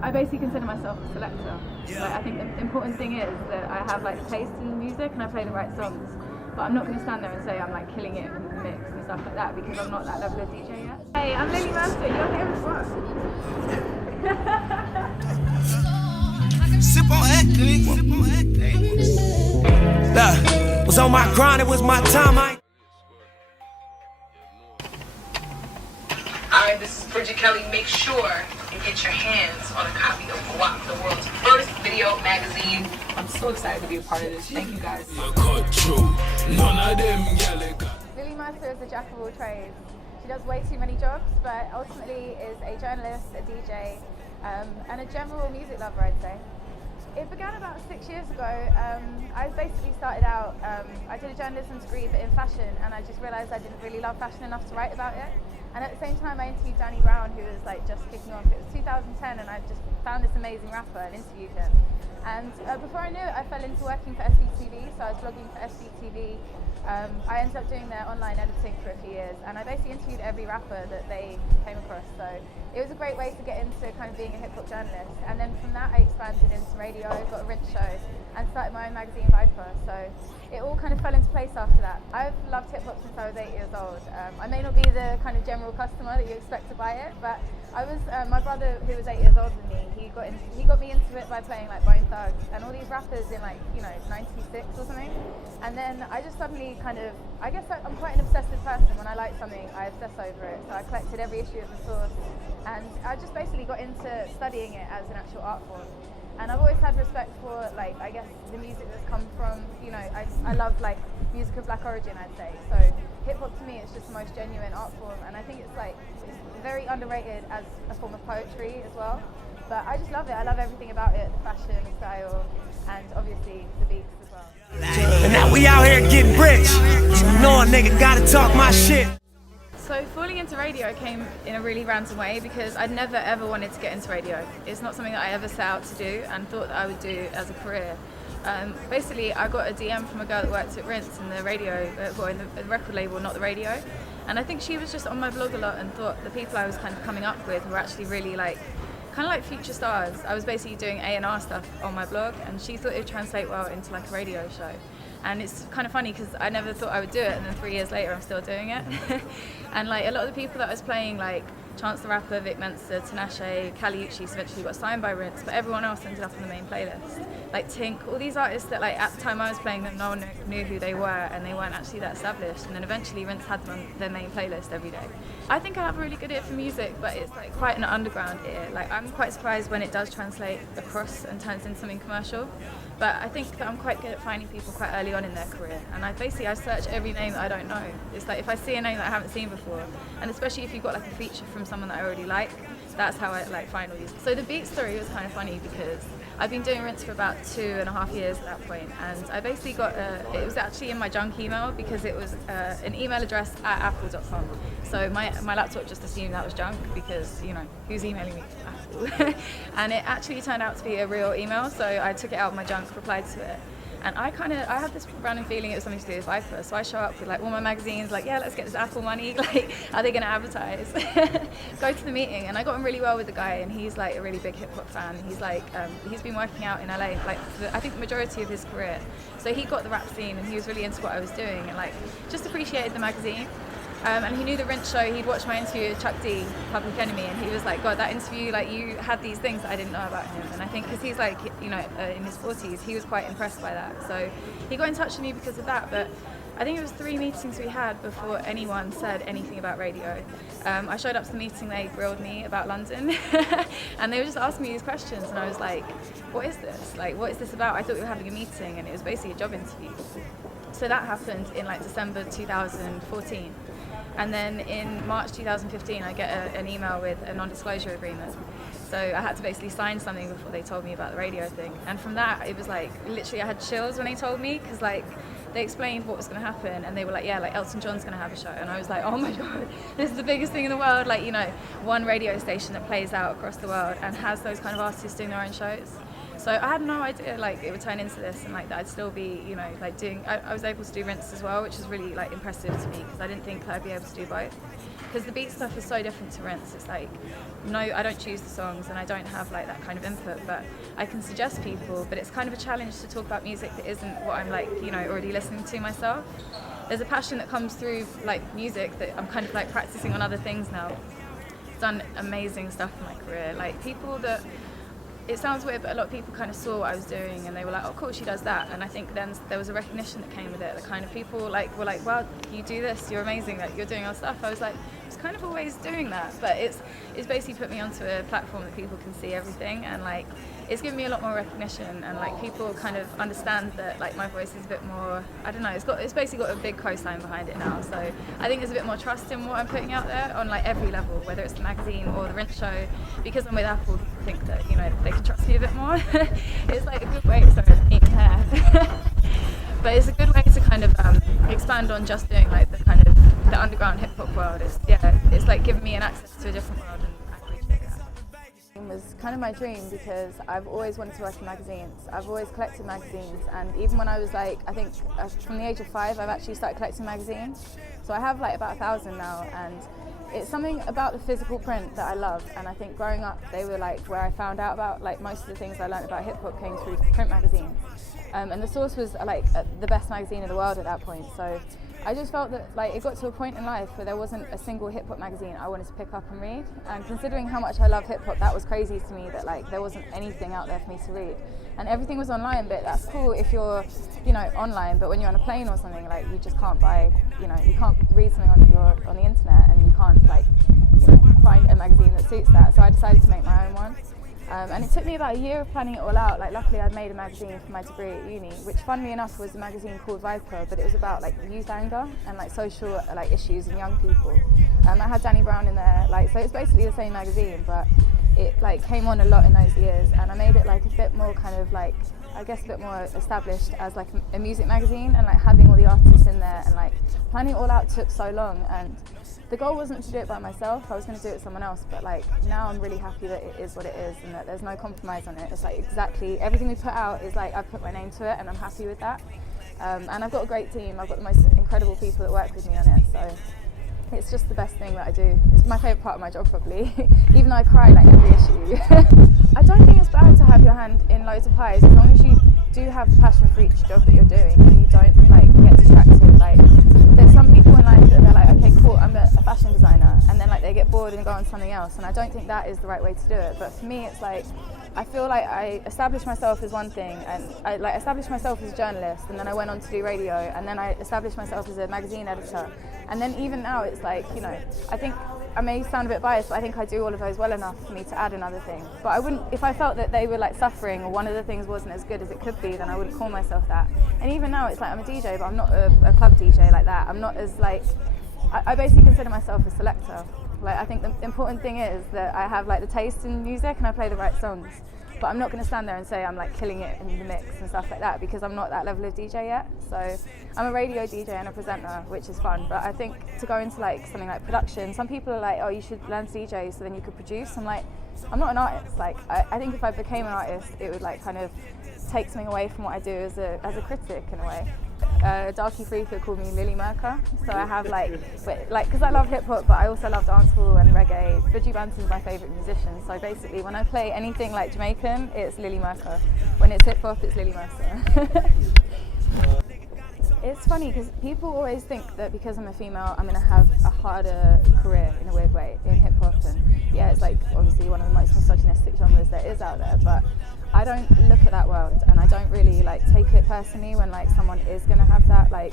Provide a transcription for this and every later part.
I basically consider myself a selector. Like, I think the important thing is that I have like taste in music and I play the right songs. But I'm not going to stand there and say I'm like killing it with the mix and stuff like that because I'm not that level of DJ yet. Hey, I'm Lily Mercer. You're here as well. Sip on that, Look, was on my grind, it was my time. Alright, this is Bridget Kelly. Make sure you get your hands on a copy of GUAP, the world's first video magazine. I'm so excited to be a part of this. Thank you guys. Lily Mercer is a jack of all trades. She does way too many jobs, but ultimately is a journalist, a DJ, and a general music lover, I'd say. It began about 6 years ago. I basically started out, I did a journalism degree but in fashion, and I just realised I didn't really love fashion enough to write about it. And at the same time I interviewed Danny Brown, who was like just kicking off. It was 2010 and I just found this amazing rapper and interviewed him. And before I knew it, I fell into working for SBTV, so I was blogging for SBTV. I ended up doing their online editing for a few years, and I basically interviewed every rapper that they came across. So it was a great way to get into kind of being a hip-hop journalist. And then from that I expanded into radio, got a rinse show, and started my own magazine, Viper. So it all kind of fell into place after that. I've loved hip-hop since I was 8 years old. I may not be the kind of general customer that you expect to buy it, but I was, my brother, who was 8 years older than me, he got me into it by playing like Bone Thugs and all these rappers in like, you know, 96 or something. And then I just suddenly kind of, I guess I'm quite an obsessive person. When I like something, I obsess over it. So I collected every issue of The Source, and I just basically got into studying it as an actual art form. And I've always had respect for, like, I guess the music that's come from, you know, I love like music of black origin, I'd say. So hip-hop to me is just the most genuine art form, and I think it's like, it's very underrated as a form of poetry as well. But I just love it. I love everything about it, the fashion, the style, and obviously the beats as well. And now we out here getting rich. So you know a nigga gotta talk my shit. So falling into radio came in a really random way because I'd never ever wanted to get into radio. It's not something that I ever set out to do and thought that I would do as a career. Basically, I got a DM from a girl that worked at Rinse in the radio, well, in the record label, not the radio. And I think she was just on my blog a lot and thought the people I was kind of coming up with were actually really like, kind of like future stars. I was basically doing A&R stuff on my blog, and she thought it would translate well into like a radio show. And it's kind of funny because I never thought I would do it, and then 3 years later I'm still doing it. And like a lot of the people that I was playing, like Chance the Rapper, Vic Mensa, Tinashe, Caliucci eventually got signed by Rinse, but everyone else ended up on the main playlist. Like Tink, all these artists that like at the time I was playing them, no one knew who they were and they weren't actually that established. And then eventually Rinse had them on their main playlist every day. I think I have a really good ear for music, but it's like quite an underground ear. Like I'm quite surprised when it does translate across and turns into something commercial. But I think that I'm quite good at finding people quite early on in their career. And I search every name that I don't know. It's like if I see a name that I haven't seen before, and especially if you've got like a feature from someone that I already like, that's how I like find all these. So the beat story was kind of funny because I've been doing Rinse for about 2.5 years at that point, and I basically got it was actually in my junk email because it was an email address at apple.com. So my laptop just assumed that was junk because, you know, who's emailing me? Apple. And it actually turned out to be a real email, so I took it out of my junk, replied to it. And I had this random feeling it was something to do with Viper, so I show up with like all my magazines, like, yeah, let's get this Apple money, like, are they gonna advertise? Go to the meeting, and I got on really well with the guy, and he's like a really big hip hop fan. He's like, he's been working out in LA, like, I think the majority of his career. So he got the rap scene, and he was really into what I was doing, and like, just appreciated the magazine. And he knew the Rinse show. He'd watched my interview with Chuck D, Public Enemy, and he was like, God, that interview, like, you had these things that I didn't know about him. And I think because he's like, you know, in his 40s, he was quite impressed by that. So he got in touch with me because of that. But I think it was 3 meetings we had before anyone said anything about radio. I showed up to the meeting, they grilled me about London, and they were just asking me these questions, and I was like, what is this? Like, what is this about? I thought we were having a meeting, and it was basically a job interview. So that happened in like December 2014. And then in March 2015, I get an email with a non-disclosure agreement. So I had to basically sign something before they told me about the radio thing. And from that, it was like, literally I had chills when they told me, because like, they explained what was going to happen, and they were like, yeah, like Elton John's going to have a show. And I was like, oh my God, this is the biggest thing in the world. Like, you know, one radio station that plays out across the world and has those kind of artists doing their own shows. So I had no idea like it would turn into this, and like that I'd still be, you know, like doing. I was able to do Rinse as well, which is really like impressive to me because I didn't think that I'd be able to do both. because the beat stuff is so different to Rinse. It's like, no, I don't choose the songs and I don't have like that kind of input, but I can suggest people, but it's kind of a challenge to talk about music that isn't what I'm like, you know, already listening to myself. There's a passion that comes through like music that I'm kind of like practicing on other things now. I've done amazing stuff in my career. Like people that, it sounds weird, but a lot of people kind of saw what I was doing and they were like, oh cool, she does that. And I think then there was a recognition that came with it. The kind of people like were like, wow, you do this, you're amazing, like you're doing our stuff. I was like, I was kind of always doing that, but it's basically put me onto a platform that people can see everything, and like it's given me a lot more recognition, and like people kind of understand that like my voice is a bit more, I don't know, it's basically got a big cosign behind it now. So I think there's a bit more trust in what I'm putting out there on like every level, whether it's the magazine or the Rinse show. Because I'm with Apple, people think that, you know, they can trust me a bit more. It's like a good way to eat hair. But it's a good way to kind of expand on just doing like the kind of the underground hip hop world. It's like giving me an access to a different world, and I appreciate that. It was kind of my dream because I've always wanted to work in magazines. I've always collected magazines, and even when I was like, I think from the age of 5, I've actually started collecting magazines. So I have like about 1,000 now, and it's something about the physical print that I love. And I think growing up, they were like where I found out about like most of the things I learned about hip hop came through print magazines. And the Source was like the best magazine in the world at that point. So I just felt that like it got to a point in life where there wasn't a single hip hop magazine I wanted to pick up and read. And considering how much I love hip hop, that was crazy to me that like there wasn't anything out there for me to read. And everything was online, but that's cool if you're, you know, online. But when you're on a plane or something, like you just can't buy, you know, you can't read something on the internet, and you can't like, you know, find a magazine that suits that. So I decided to make my own one. And it took me about a year of planning it all out. Like luckily I'd made a magazine for my degree at uni, which funnily enough was a magazine called Vibe Club, but it was about like youth anger and like social like issues in young people. I had Danny Brown in there, like, so it's basically the same magazine, but it like came on a lot in those years, and I made it like a bit more kind of like, I guess a bit more established as like a music magazine, and like having all the artists in there and like planning it all out took so long. And the goal wasn't to do it by myself, I was going to do it with someone else, but like now I'm really happy that it is what it is and that there's no compromise on it. It's like exactly everything we put out is like I've put my name to it, and I'm happy with that. And I've got a great team, I've got the most incredible people that work with me on it, so it's just the best thing that I do. It's my favourite part of my job probably, even though I cry like every issue. I don't think it's bad to have your hand in loads of pies, as long as you do have passion for each job that you're doing and you don't like get distracted. Like there's some people in life that they're like, okay cool, I'm a fashion designer, and then like they get bored and go on to something else, and I don't think that is the right way to do it. But for me it's like, I feel like I established myself as one thing, and I like established myself as a journalist, and then I went on to do radio, and then I established myself as a magazine editor, and then even now it's like, you know, I think I may sound a bit biased, but I think I do all of those well enough for me to add another thing. But I wouldn't, if I felt that they were like suffering or one of the things wasn't as good as it could be, then I wouldn't call myself that. And even now it's like I'm a DJ, but I'm not a club DJ like that. I'm not as like, I basically consider myself a selector. Like I think the important thing is that I have like the taste in music and I play the right songs. But I'm not going to stand there and say I'm like killing it in the mix and stuff like that, because I'm not that level of DJ yet. So I'm a radio DJ and a presenter, which is fun. But I think to go into like something like production, some people are like, oh, you should learn to DJ so then you could produce. I'm like, I'm not an artist. Like I think if I became an artist, it would like kind of take something away from what I do as a critic in a way. Darky Freaka called me Lily Mercer, so I have like, because I love hip hop, but I also love dancehall and reggae. Buju Banton's my favourite musician, so basically when I play anything like Jamaican, it's Lily Mercer. When it's hip hop, it's Lily Mercer. It's funny because people always think that because I'm a female, I'm going to have a harder career in a weird way in hip hop, and yeah, it's like obviously one of the most misogynistic genres there is out there, but I don't look at that world, and I don't really like take it personally when like someone is going to have that like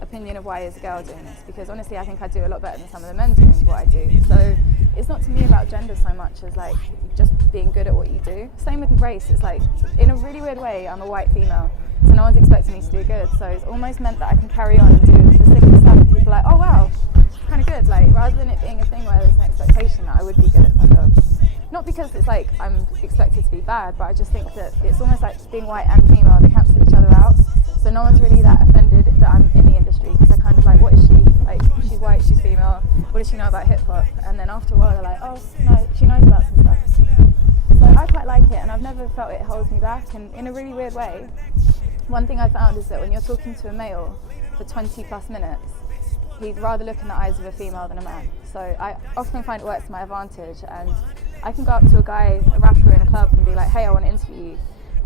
opinion of why is a girl doing this, because honestly I think I do a lot better than some of the men doing what I do. So it's not to me about gender so much as like just being good at what you do. Same with race, it's like in a really weird way I'm a white female, so no one's expecting me to do good, so it's almost meant that I can carry on and do the sickest stuff and people are like, oh wow, kind of good, like rather than it being a thing where there's an expectation that I would be good at my job. Not because it's like I'm expected to be bad, but I just think that it's almost like being white and female, they cancel each other out. So no one's really that offended that I'm in the industry, because they're kind of like, what is she? Like, she's white, she's female, what does she know about hip hop? And then after a while they're like, oh no, she knows about some stuff. So I quite like it, and I've never felt it holds me back. And in a really weird way, one thing I found is that when you're talking to a male for 20 plus minutes, he'd rather look in the eyes of a female than a man. So I often find it works to my advantage, and I can go up to a guy, a rapper in a club, and be like, hey, I want to interview you.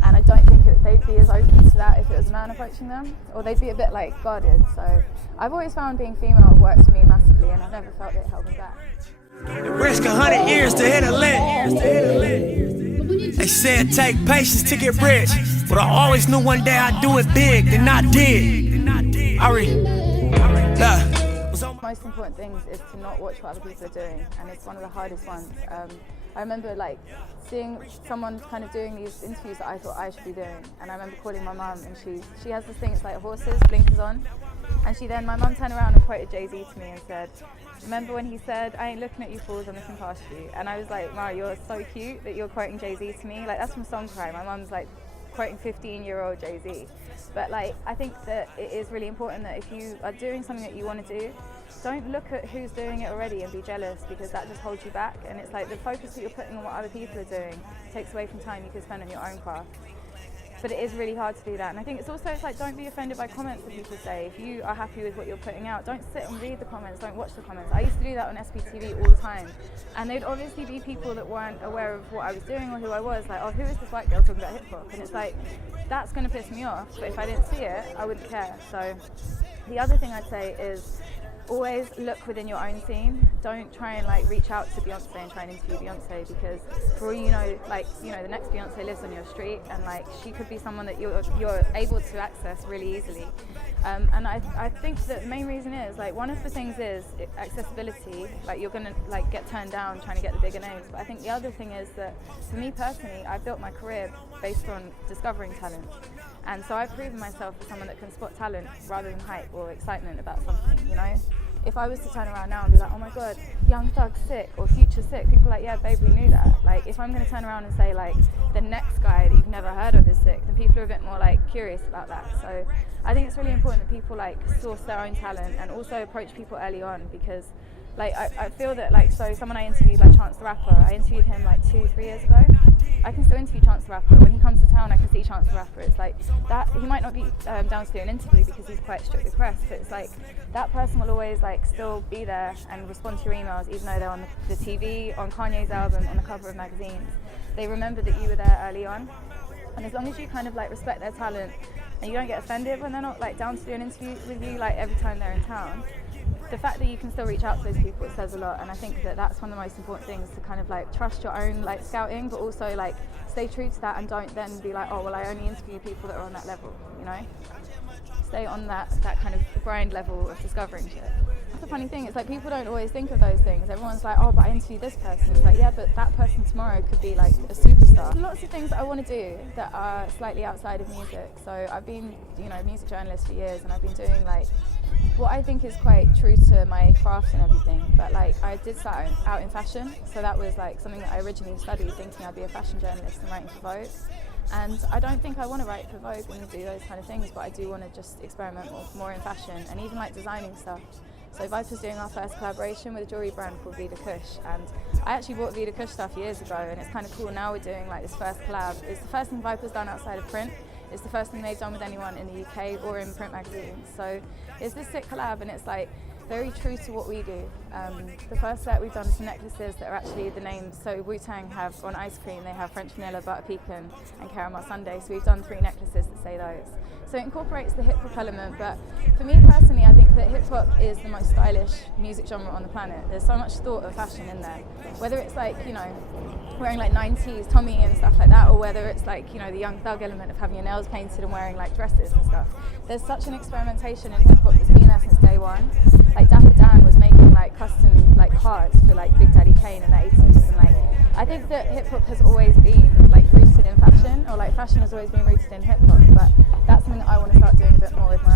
And I don't think they'd be as open to that if it was a man approaching them, or they'd be a bit like guarded. So I've always found being female works for me massively, and I've never felt it held me back. Risk 100 years to hit a lick. They said take patience to get rich, but I always knew one day I'd do it big, then I did. The most important things is to not watch what other people are doing, and it's one of the hardest ones. I remember like seeing someone kind of doing these interviews that I thought I should be doing, and I remember calling my mum, and she has this thing, it's like horses, blinkers on, and my mum turned around and quoted Jay-Z to me and said, remember when he said, I ain't looking at you fools, I'm looking past you. And I was like, Ma, you're so cute that you're quoting Jay-Z to me. Like, that's from Songcry. My mum's like quoting 15-year-old Jay-Z. But like, I think that it is really important that if you are doing something that you want to do, don't look at who's doing it already and be jealous, because that just holds you back. And it's like the focus that you're putting on what other people are doing takes away from time you could spend on your own craft. But it is really hard to do that. And I think it's like, don't be offended by comments that people say. If you are happy with what you're putting out, don't sit and read the comments, don't watch the comments. I used to do that on SBTV all the time. And there'd obviously be people that weren't aware of what I was doing or who I was, like, oh, who is this white girl talking about hip hop? And it's like, that's gonna piss me off, but if I didn't see it, I wouldn't care. So the other thing I'd say is, always look within your own scene. Don't try and like reach out to Beyonce and try and interview Beyonce, because for all you know, like, you know, the next Beyonce lives on your street, and like she could be someone that you're able to access really easily. And I think that the main reason is, like, one of the things is accessibility. Like, you're gonna like get turned down trying to get the bigger names. But I think the other thing is that for me personally, I built my career based on discovering talent. And so I've proven myself as someone that can spot talent rather than hype or excitement about something, you know? If I was to turn around now and be like, oh my God, Young Thug's sick or Future's sick, people are like, yeah, babe, we knew that. Like, if I'm going to turn around and say, like, the next guy that you've never heard of is sick, then people are a bit more, like, curious about that. So I think it's really important that people, like, source their own talent and also approach people early on, because, like, I feel that, like, so someone I interviewed, like Chance the Rapper, I interviewed him, like, 2-3 years ago. I can still interview Chance the Rapper. When he comes to town, I can see Chance the Rapper. It's like that. He might not be down to do an interview because he's quite strictly pressed, but it's like that person will always like still be there and respond to your emails, even though they're on the TV, on Kanye's album, on the cover of magazines. They remember that you were there early on, and as long as you kind of like respect their talent and you don't get offended when they're not like down to do an interview with you, like every time they're in town, the fact that you can still reach out to those people, it says a lot. And I think that that's one of the most important things, to kind of like trust your own like scouting, but also like stay true to that, and don't then be like, oh well, I only interview people that are on that level, you know? Stay on that kind of grind level of discovering shit. That's the funny thing, it's like people don't always think of those things. Everyone's like, oh, but I interviewed this person. It's like, yeah, but that person tomorrow could be like a superstar. There's lots of things that I want to do that are slightly outside of music. So I've been, you know, a music journalist for years, and I've been doing like what I think is quite true to my craft and everything. But like, I did start out in fashion, so that was like something that I originally studied, thinking I'd be a fashion journalist and writing for Vogue. And I don't think I want to write for Vogue and do those kind of things, but I do want to just experiment more in fashion and even like designing stuff. So Viper's doing our first collaboration with a jewelry brand called Vida Kush, and I actually bought Vida Kush stuff years ago, and it's kind of cool now we're doing like this first collab. It's the first thing Viper's done outside of print. It's the first thing they've done with anyone in the UK or in print magazines. So it's this sick collab, and it's like very true to what we do. The first set we've done some necklaces that are actually the names. So Wu-Tang have on ice cream, they have French vanilla, butter pecan and caramel sundae. So we've done 3 necklaces that say those. So it incorporates the hip hop element, but for me personally, I think that hip hop is the most stylish music genre on the planet. There's so much thought of fashion in there. Whether it's like, you know, wearing like 90s Tommy and stuff like that, or whether it's like, you know, the Young Thug element of having your nails painted and wearing like dresses and stuff. There's such an experimentation in hip hop that's been there since day one. Like Dapper Dan was making like custom like cards for like Big Daddy Kane in the 80s, and like I think that hip hop has always been like rooted in fashion, or like fashion has always been rooted in hip hop, but that's something that I want to start doing a bit more with my